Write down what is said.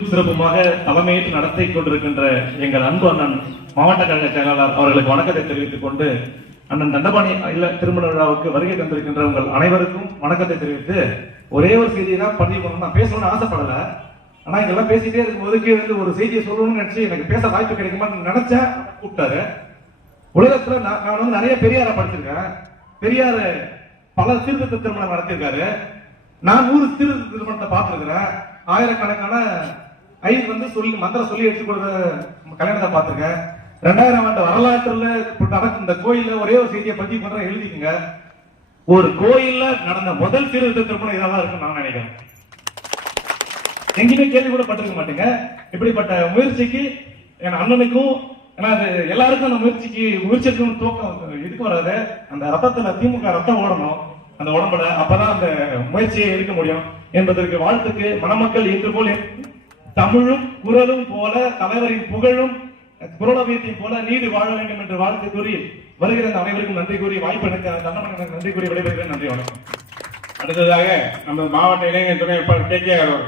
சிறப்புமாக தலைமையேற்று நடத்தி கொண்டிருக்கின்ற எங்கள் அன்பு அண்ணன் மாவட்ட கழக செயலாளர் அவர்களுக்கு வணக்கத்தை தெரிவித்துக் கொண்டு அண்ணன் தண்டபாணி இல்ல திருமண விழாவுக்கு வருகை தந்திருக்கின்ற உங்கள் அனைவருக்கும் வணக்கத்தை தெரிவித்து ஒரே ஒரு செய்தியை தான் பதிவு பண்ணணும். நான் பேசணும்னு ஆசைப்படல, ஆனா இதெல்லாம் பேசிட்டே இருக்கும்போது கீழே ஒரு செய்தியை சொல்லணும்னு நினைச்சு எனக்கு பேச வாய்ப்பு கிடைக்குமான்னு நினைச்சேன். கூப்பிட்டாரு. உலகத்துல நான் நிறைய பெரியார படிச்சிருக்கேன். பெரியார் பல சீர்திருத்த திருமணம் நடத்திருக்காரு. நான் 100 சீர்திருத்த திருமணத்தை பார்த்திருக்கிறேன். ஆயிரக்கணக்கான சொல்லி மந்திரம் சொல்லி எடுத்து கொடுத்த கல்யாணத்தை பார்த்திருக்கேன். 2000 ஆண்டு வரலாற்றுல நடக்கும் இந்த கோயில்ல ஒரே ஒரு செய்தியை பதிவு பண்ற எழுதிக்குங்க. ஒரு கோயில்ல நடந்த முதல் சீர்திருத்த திருமணம் இதான் இருக்குன்னு நான் நினைக்கிறேன். எங்கேயுமே கேள்வி கூட பட்டிருக்க மாட்டேங்க. இப்படிப்பட்ட முயற்சிக்கு என் அண்ணனுக்கும் எல்லாருக்கும் அந்த முயற்சிக்கும் தூக்கம் இதுக்கு வராது. அந்த ரத்தத்துல திமுக ரத்தம் ஓடணும் அந்த உடம்புல, அப்பதான் அந்த முயற்சியை இருக்க முடியும் என்பதற்கு வாழ்த்துக்கு மணமக்கள் இன்று போல் தமிழும் குரலும் போல தலைவரின் புகழும் குரலவியத்தையும் போல நீடு வாழ வேண்டும் என்று வாழ்த்து கூறி வருகிற அனைவருக்கும் நன்றி கூறி வாய்ப்பு எனக்கு நன்றி கூறி விடைபெறுகிறேன். நன்றி, வணக்கம். அடுத்ததாக நம்ம மாவட்ட இளைஞர் துணை கே.கே. அவர்